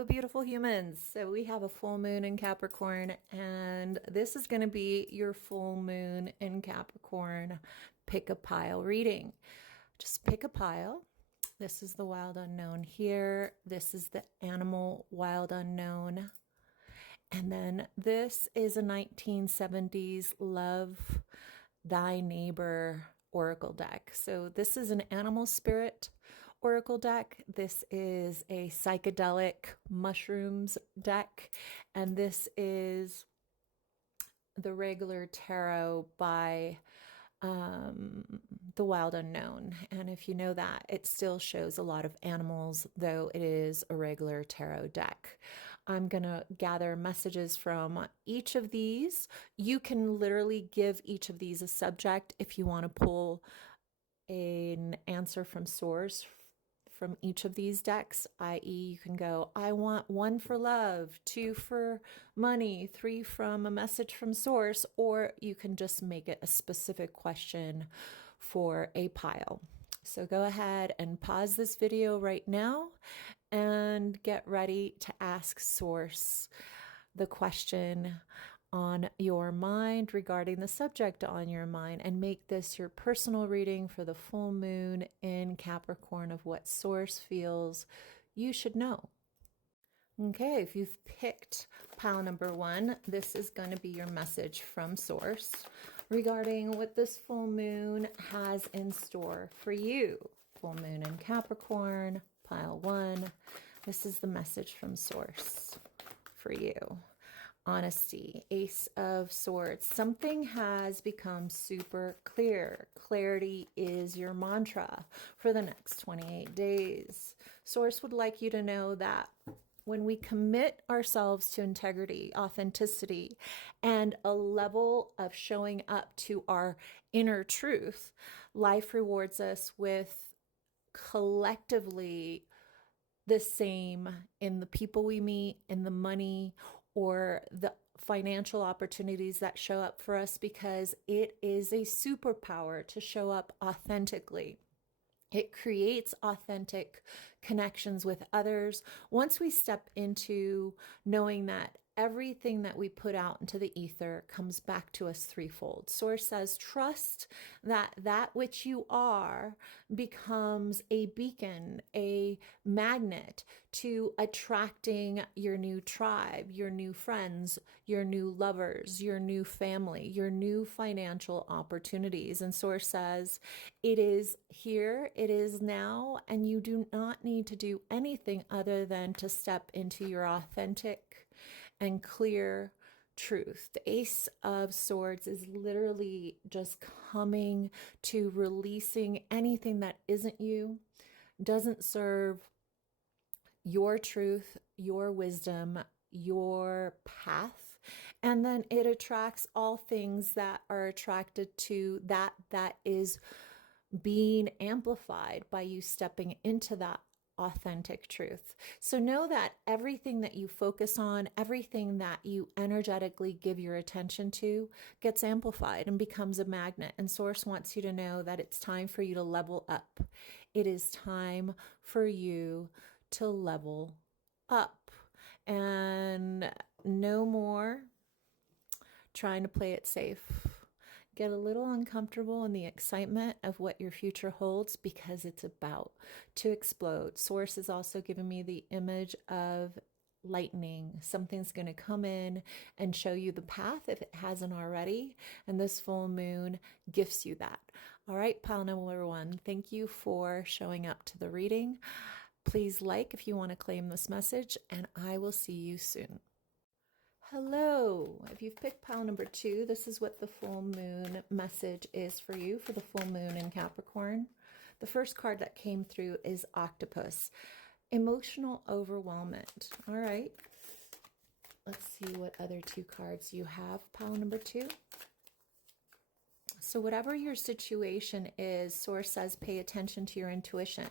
Hello, beautiful humans. So we have a full moon in Capricorn, and this is going to be your full moon in Capricorn pick a pile reading. Just pick a pile. This is the wild unknown here. This is the animal wild unknown. And then this is a 1970s Love Thy Neighbor oracle deck. So this is an animal spirit oracle deck. This is a psychedelic mushrooms deck. And this is the regular tarot by the wild unknown. And if you know that, it still shows a lot of animals, though it is a regular tarot deck. I'm going to gather messages from each of these. You can literally give each of these a subject if you want to pull an answer from source from each of these decks, i.e. you can go, I want 1 for love, 2 for money, 3 from a message from source, or you can just make it a specific question for a pile. So go ahead and pause this video right now and get ready to ask source the question on your mind regarding the subject on your mind, and make this your personal reading for the full moon in Capricorn of what source feels you should know. Okay, if you've picked pile number 1, this is going to be your message from source regarding what this full moon has in store for you. Full moon in Capricorn, pile 1. This is the message from source for you. Honesty, Ace of Swords. Something has become super clear. Clarity is your mantra for the next 28 days. Source would like you to know that when we commit ourselves to integrity, authenticity, and a level of showing up to our inner truth, life rewards us with collectively the same in the people we meet, in the money, or the financial opportunities that show up for us, because it is a superpower to show up authentically. It creates authentic connections with others. Once we step into knowing that everything that we put out into the ether comes back to us threefold. Source says, trust that that which you are becomes a beacon, a magnet to attracting your new tribe, your new friends, your new lovers, your new family, your new financial opportunities. And Source says, it is here, it is now, and you do not need to do anything other than to step into your authentic and clear truth. The Ace of Swords is literally just coming to releasing anything that isn't you, doesn't serve your truth, your wisdom, your path. And then it attracts all things that are attracted to that is being amplified by you stepping into that authentic truth. So know that everything that you focus on, everything that you energetically give your attention to gets amplified and becomes a magnet. And Source wants you to know that it's time for you to level up. It is time for you to level up. And no more trying to play it safe. Get a little uncomfortable in the excitement of what your future holds, because it's about to explode. Source is also giving me the image of lightning. Something's going to come in and show you the path if it hasn't already. And this full moon gifts you that. All right, pile number 1. Thank you for showing up to the reading. Please like if you want to claim this message, and I will see you soon. Hello, if you've picked pile number 2, this is what the full moon message is for you for the full moon in Capricorn. The first card that came through is Octopus, emotional overwhelmment. All right, let's see what other 2 cards you have, pile number 2. So whatever your situation is, Source says, pay attention to your intuition.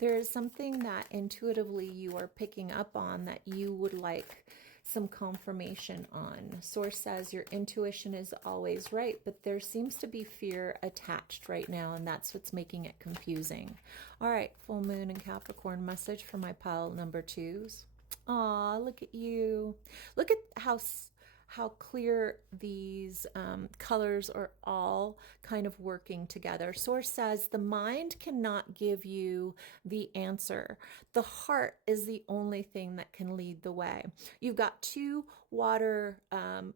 There is something that intuitively you are picking up on that you would like some confirmation on. Source says your intuition is always right, but there seems to be fear attached right now, and that's what's making it confusing. All right, full moon in Capricorn message for my pile number 2s. Aw, look at you. Look at how clear these colors are all kind of working together. Source says the mind cannot give you the answer. The heart is the only thing that can lead the way. You've got two water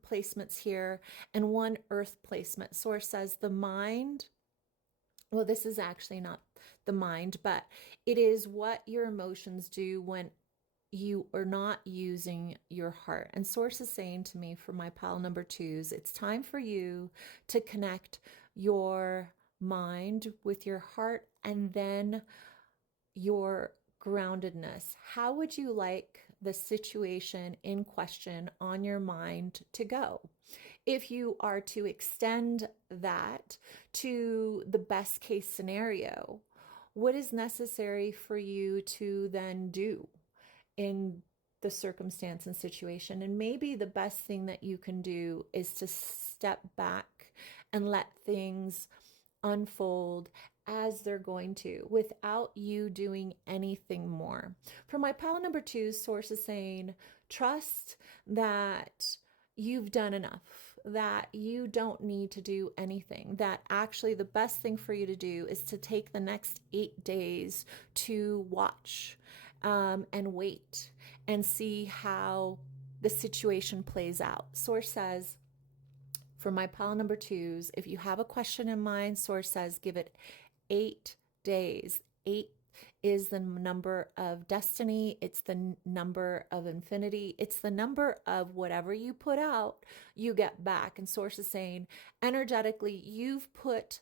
placements here and one earth placement. Source says the mind, well, this is actually not the mind, but it is what your emotions do when you are not using your heart. And Source is saying to me for my pile number twos, it's time for you to connect your mind with your heart and then your groundedness. How would you like the situation in question on your mind to go? If you are to extend that to the best case scenario, what is necessary for you to then do in the circumstance and situation? And maybe the best thing that you can do is to step back and let things unfold as they're going to without you doing anything more. For my pile number two, Source is saying, trust that you've done enough, that you don't need to do anything, that actually the best thing for you to do is to take the next 8 days to watch and wait and see how the situation plays out. Source says, for my pile number twos, if you have a question in mind, Source says give it 8 days. 8 is the number of destiny. It's the number of infinity. It's the number of whatever you put out, you get back. And Source is saying, energetically, you've put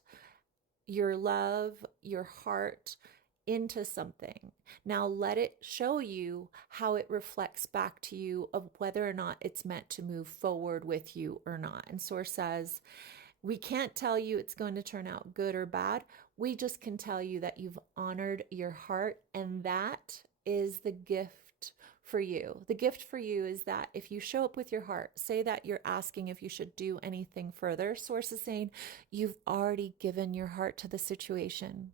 your love, your heart into something. Now let it show you how it reflects back to you of whether or not it's meant to move forward with you or not. And Source says, we can't tell you it's going to turn out good or bad. We just can tell you that you've honored your heart, and that is the gift for you. The gift for you is that if you show up with your heart, say that you're asking if you should do anything further. Source is saying you've already given your heart to the situation.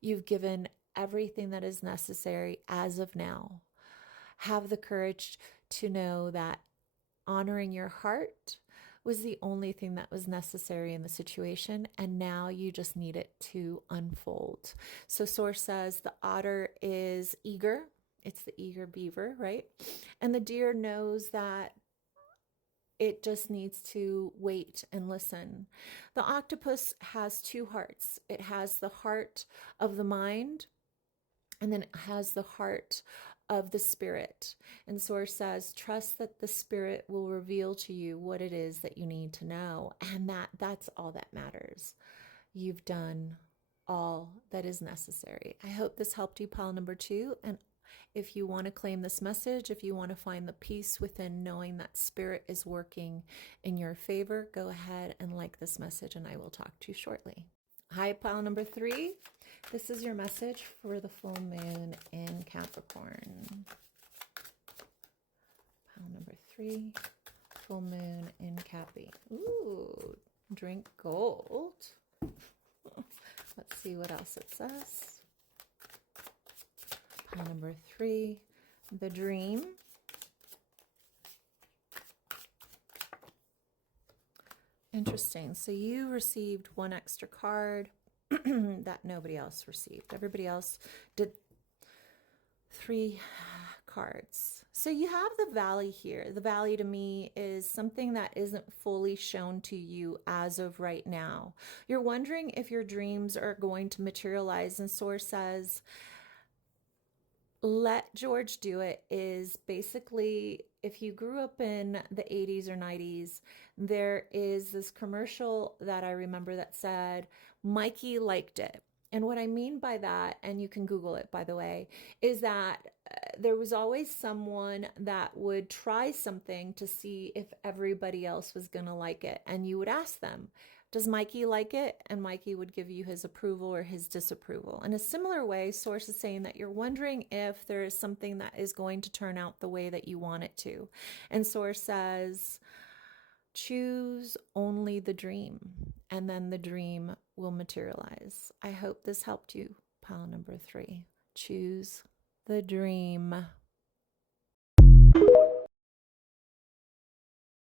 You've given everything that is necessary as of now. Have the courage to know that honoring your heart was the only thing that was necessary in the situation, and now you just need it to unfold. So Source says the otter is eager. It's the eager beaver, right? And the deer knows that it just needs to wait and listen. The octopus has two hearts. It has the heart of the mind, and then it has the heart of the spirit. And Source says, trust that the spirit will reveal to you what it is that you need to know. And that's all that matters. You've done all that is necessary. I hope this helped you, pile number two. And if you want to claim this message, if you want to find the peace within knowing that spirit is working in your favor, go ahead and like this message, and I will talk to you shortly. Hi, pile number three. This is your message for the full moon in Capricorn. Pile number three, full moon in Cappy. Ooh, drink gold. Let's see what else it says. Pile number three, the dream. Interesting. So you received one extra card that nobody else received. Everybody else did 3 cards. So you have the valley here. The valley to me is something that isn't fully shown to you as of right now. You're wondering if your dreams are going to materialize, and Source says, let George do it is basically, if you grew up in the 80s or 90s, there is this commercial that I remember that said, Mikey liked it. And what I mean by that, and you can Google it, by the way, is that there was always someone that would try something to see if everybody else was going to like it. And you would ask them, does Mikey like it? And Mikey would give you his approval or his disapproval. In a similar way, Source is saying that you're wondering if there is something that is going to turn out the way that you want it to. And Source says, choose only the dream, and then the dream will materialize. I hope this helped you, pile number 3. Choose the dream.